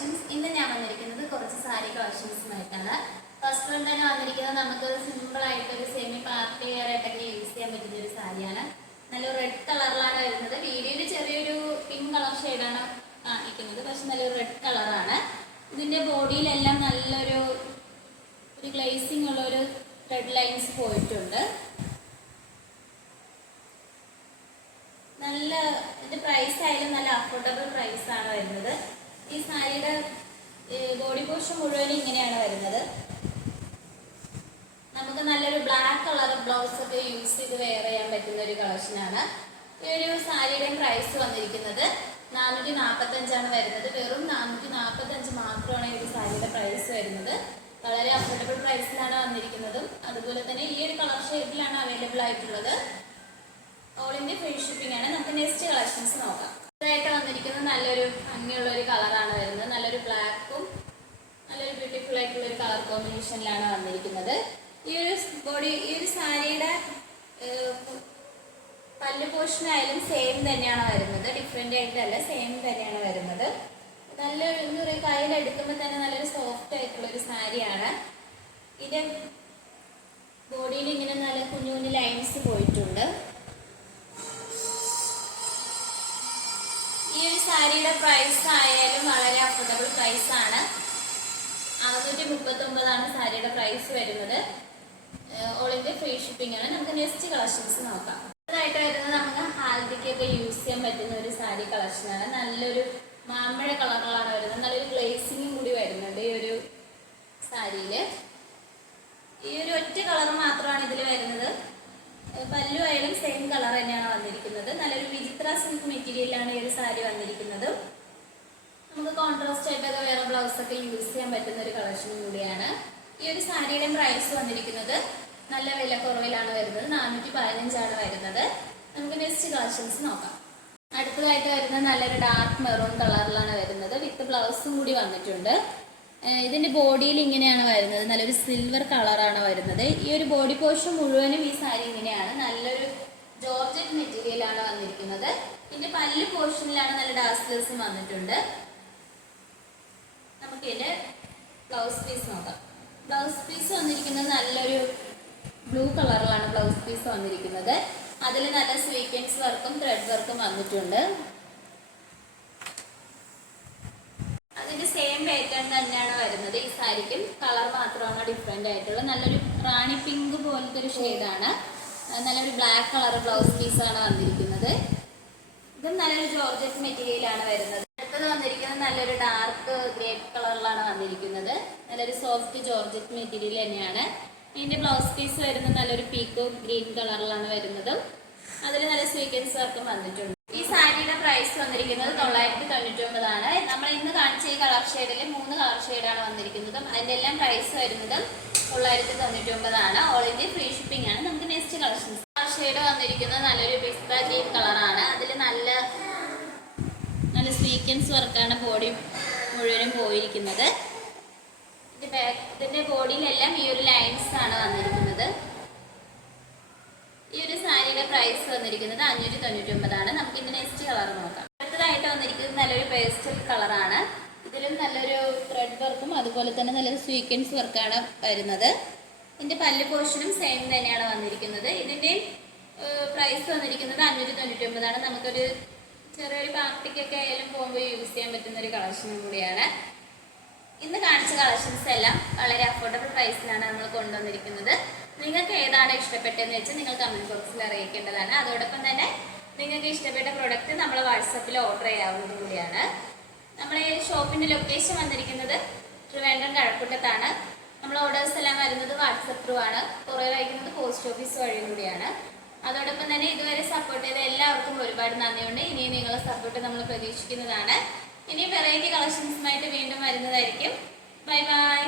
Collections. ഇന്ന് ഞാൻ വന്നിരിക്കുന്നത് കുറച്ച് സാരി കളക്ഷൻസുമായിട്ടാണ്. ഫസ്റ്റ് വൺ തന്നെ വന്നിരിക്കുന്നത് നമുക്ക് സിമ്പിൾ ആയിട്ട് ഒരു സെമി പാർട്ടി വെയർ ആയിട്ടൊക്കെ യൂസ് ചെയ്യാൻ പറ്റുന്ന ഒരു സാരിയാണ്. നല്ല റെഡ് കളറിലാണ് വരുന്നത്. വീഡിയോയിൽ ചെറിയൊരു പിങ്ക് കളർ ഷെയ്ഡാണ് കാണിക്കുന്നത്, പക്ഷെ നല്ലൊരു റെഡ് കളറാണ്. ഇതിന്റെ ബോഡിയിലെല്ലാം നല്ലൊരു ഗ്ലേസിംഗ് ഉള്ള ഒരു റെഡ് ലൈൻസ് പോയിട്ടുണ്ട്. നല്ല ഇതിന്റെ പ്രൈസ് ആയാലും നല്ല അഫോർഡബിൾ പ്രൈസ് ആണ് വരുന്നത്. ഈ സാരിയുടെ ബോഡി പോർഷൻ മുഴുവനും ഇങ്ങനെയാണ് വരുന്നത്. നമുക്ക് നല്ലൊരു ബ്ലാക്ക് കളർ ബ്ലൗസ് ഒക്കെ യൂസ് ചെയ്ത് വെയർ ചെയ്യാൻ പറ്റുന്ന ഒരു കളക്ഷനാണ്. ഈ ഒരു സാരിയുടെ പ്രൈസ് വന്നിരിക്കുന്നത് 445 വരുന്നത്. വെറും 445 മാത്രമാണ് ഈ ഒരു സാരിയുടെ പ്രൈസ് വരുന്നത്. വളരെ അഫോർഡബിൾ പ്രൈസിലാണ് വന്നിരിക്കുന്നതും. അതുപോലെ തന്നെ ഈ ഒരു കളർ ഷെയ്ഡിലാണ് അവൈലബിൾ ആയിട്ടുള്ളത്. ഓൾ ഇന്ത്യ ഫ്രീ ഷിപ്പിംഗ് ആണ്. നമുക്ക് നെക്സ്റ്റ് കളക്ഷൻസ് നോക്കാം. ഇതായിട്ട് വന്നിരിക്കുന്നത് നല്ലൊരു ഭംഗിയുള്ള ഒരു കളറാണ് വരുന്നത്. നല്ലൊരു ബ്ലാക്കും നല്ലൊരു ബ്യൂട്ടിഫുൾ ആയിട്ടുള്ള ഒരു കളർ കോമ്പിനേഷനിലാണ് വന്നിരിക്കുന്നത്. ഈ ഒരു സാരിയുടെ പല്ല് പോർഷൻ ആയാലും സെയിം തന്നെയാണ് വരുന്നത്. ഡിഫറെന്റ് ആയിട്ടല്ല, സെയിം തന്നെയാണ് വരുന്നത്. നല്ല എന്താ പറയുക, കയ്യിലെടുക്കുമ്പോൾ തന്നെ നല്ലൊരു സോഫ്റ്റ് ആയിട്ടുള്ള ഒരു സാരിയാണ്. ഇതിന്റെ ബോഡിയിൽ ഇങ്ങനെ നല്ല കുഞ്ഞു കുഞ്ഞു ലൈൻസ് പോയിട്ടുണ്ട്. ഈ ഒരു സാരിയുടെ പ്രൈസ് ആയാലും വളരെ അഫോർഡബിൾ പ്രൈസ് ആണ്. 639 സാരിയുടെ പ്രൈസ് വരുന്നത്. ഓൾ ഇന്ത്യ ഫ്രീ ഷിപ്പിംഗ് ആണ്. നമുക്ക് നെക്സ്റ്റ് കളക്ഷൻസ് നോക്കാം. അടുത്തതായിട്ട് വരുന്നത് നമുക്ക് ഹാൽദിക്കൊക്കെ യൂസ് ചെയ്യാൻ പറ്റുന്ന ഒരു സാരി കളക്ഷനാണ്. നല്ലൊരു മാമ്പഴ കളറിലാണ് വരുന്നത്. നല്ലൊരു ഗ്ലേസിങ്ങും കൂടി വരുന്നുണ്ട് ഈ ഒരു സാരിയില്. ഈ ഒരു ഒറ്റ കളർ മാത്രമാണ് ഇതിൽ വരുന്നത്. പല്ലു ആയാലും സെയിം കളർ തന്നെയാണ് വന്നിരിക്കുന്നത്. നല്ലൊരു വിചിത്ര സിൽക്ക് മെറ്റീരിയലാണ് ഈ ഒരു സാരി വന്നിരിക്കുന്നത്. നമുക്ക് കോൺട്രാസ്റ്റ് ആയിട്ടൊക്കെ വേറെ ബ്ലൗസ് ഒക്കെ യൂസ് ചെയ്യാൻ പറ്റുന്ന ഒരു കളക്ഷനും കൂടിയാണ്. ഈ ഒരു സാരിയുടെ പ്രൈസ് വന്നിരിക്കുന്നത് നല്ല വില കുറവിലാണ് വരുന്നത്. 415 വരുന്നത്. നമുക്ക് നെക്സ്റ്റ് കളക്ഷൻസ് നോക്കാം. അടുത്തതായിട്ട് വരുന്നത് നല്ലൊരു ഡാർക്ക് മെറൂൺ കളറിലാണ് വരുന്നത്. വിത്ത് ബ്ലൗസും കൂടി വന്നിട്ടുണ്ട്. ഇതിന്റെ ബോഡിയിൽ ഇങ്ങനെയാണ് വരുന്നത്. നല്ലൊരു സിൽവർ കളറാണ് വരുന്നത്. ഈ ഒരു ബോഡി പോർഷൻ മുഴുവനും ഈ സാരി ഇങ്ങനെയാണ്. നല്ലൊരു ജോർജറ്റ് മെറ്റീരിയൽ ആണ് വന്നിരിക്കുന്നത്. ഇതിന്റെ പല്ല് പോർഷനിലാണ് നല്ല ഡാസ്ലേഴ്സും വന്നിട്ടുണ്ട്. നമുക്ക് ഇതിന്റെ ബ്ലൗസ് പീസ് നോക്കാം. ബ്ലൗസ് പീസ് വന്നിരിക്കുന്നത് നല്ലൊരു ബ്ലൂ കളറിലാണ് ബ്ലൗസ് പീസ് വന്നിരിക്കുന്നത്. അതിൽ നല്ല സ്വീക്വൻസ് വർക്കും ത്രെഡ് വർക്കും വന്നിട്ടുണ്ട്. അതിന്റെ സെയിം പാറ്റേൺ തന്നെയാണ് വരുന്നത്. ഈ സാരിക്കും കളർ മാത്രമാണ് ഡിഫറെന്റ് ആയിട്ടുള്ളത്. നല്ലൊരു റാണി പിങ്ക് പോലത്തെ ഒരു ഷെയ്ഡാണ്. നല്ലൊരു ബ്ലാക്ക് കളർ ബ്ലൗസ് പീസാണ് വന്നിരിക്കുന്നത്. ഇതും നല്ലൊരു ജോർജറ്റ് മെറ്റീരിയലാണ് വരുന്നത്. അടുത്തത് വന്നിരിക്കുന്നത് നല്ലൊരു ഡാർക്ക് ഗ്രേ കളറിലാണ് വന്നിരിക്കുന്നത്. നല്ലൊരു സോഫ്റ്റ് ജോർജറ്റ് മെറ്റീരിയൽ തന്നെയാണ്. ഇതിന്റെ ബ്ലൗസ് പീസ് വരുന്നത് നല്ലൊരു പീക്കോ ഗ്രീൻ കളറിലാണ് വരുന്നത്. അതിൽ നല്ല സ്വീക്വൻസ് വർക്കും വന്നിട്ടുണ്ട്. ഈ സാരിയുടെ പ്രൈസ് വന്നിരിക്കുന്നത് 999 നമ്മൾ ഇന്ന് കാണിച്ച ഈ കളർ ഷെയ്ഡിൽ 3 കളർ ഷെയ്ഡാണ് വന്നിരിക്കുന്നത്. അതിന്റെ എല്ലാം പ്രൈസ് വരുന്നത് 999. ഓൾ ഇന്ത്യ ഫ്രീ ഷിപ്പിംഗ് ആണ്. നമുക്ക് നെക്സ്റ്റ് കളക്ഷൻസ്. കളർ ഷെയ്ഡ് വന്നിരിക്കുന്നത് നല്ലൊരു പിസ്ത ഗ്രീൻ കളറാണ്. അതിൽ നല്ല സ്വീക്വൻസ് വർക്കാണ് ബോഡി മുഴുവനും പോയിരിക്കുന്നത്. ഇതിന്റെ ബോഡിയിലെല്ലാം ഈ ഒരു ലൈൻസ് ആണ് വന്നിരിക്കുന്നത്. ഈ ഒരു സാരിയുടെ പ്രൈസ് വന്നിരിക്കുന്നത് 599. നമുക്ക് ഇതിന്റെ നെക്സ്റ്റ് കളർ നോക്കാം. അടുത്തതായിട്ട് വന്നിരിക്കുന്നത് നല്ലൊരു പേസ്റ്റൽ കളറാണ്. ഇതിലും നല്ലൊരു ത്രെഡ് വർക്കും അതുപോലെ തന്നെ നല്ലൊരു സ്വീക്വൻസ് വർക്കാണ് വരുന്നത്. ഇതിന്റെ പല്ല് പോർഷനും സെയിം തന്നെയാണ് വന്നിരിക്കുന്നത്. ഇതിന്റെ പ്രൈസ് വന്നിരിക്കുന്നത് 599. നമുക്കൊരു ചെറിയൊരു പാർട്ടിക്കൊക്കെ ആയാലും പോകുമ്പോൾ യൂസ് ചെയ്യാൻ പറ്റുന്ന ഒരു കളക്ഷനും കൂടിയാണ്. ഇന്ന് കാണിച്ച കളക്ഷൻസ് എല്ലാം വളരെ അഫോർഡബിൾ പ്രൈസിലാണ് നമ്മൾ കൊണ്ടുവന്നിരിക്കുന്നത്. നിങ്ങൾക്ക് ഏതാണ് ഇഷ്ടപ്പെട്ടതെന്ന് വെച്ചാൽ നിങ്ങൾ കമന്റ് ബോക്സിൽ അറിയിക്കേണ്ടതാണ്. അതോടൊപ്പം തന്നെ നിങ്ങൾക്ക് ഇഷ്ടപ്പെട്ട പ്രൊഡക്റ്റ് നമ്മൾ വാട്സപ്പിൽ ഓർഡർ ചെയ്യാവുന്നത് കൂടിയാണ്. നമ്മുടെ ഈ ഷോപ്പിന്റെ ലൊക്കേഷൻ വന്നിരിക്കുന്നത് ട്രിവാൻഡ്രം കഴക്കൂട്ടത്താണ്. നമ്മൾ ഓർഡേഴ്സ് എല്ലാം വരുന്നത് വാട്സപ്പ് ത്രൂ ആണ്. കൊറിയർ അയക്കുന്നത് പോസ്റ്റ് ഓഫീസ് വഴിയും കൂടിയാണ്. അതോടൊപ്പം തന്നെ ഇതുവരെ സപ്പോർട്ട് ചെയ്ത എല്ലാവർക്കും ഒരുപാട് നന്ദിയുണ്ട്. ഇനിയും നിങ്ങളുടെ സപ്പോർട്ട് നമ്മൾ പ്രതീക്ഷിക്കുന്നതാണ്. ഇനി വെറൈറ്റി കളക്ഷൻസുമായിട്ട് വീണ്ടും വരുന്നതായിരിക്കും. Bye bye.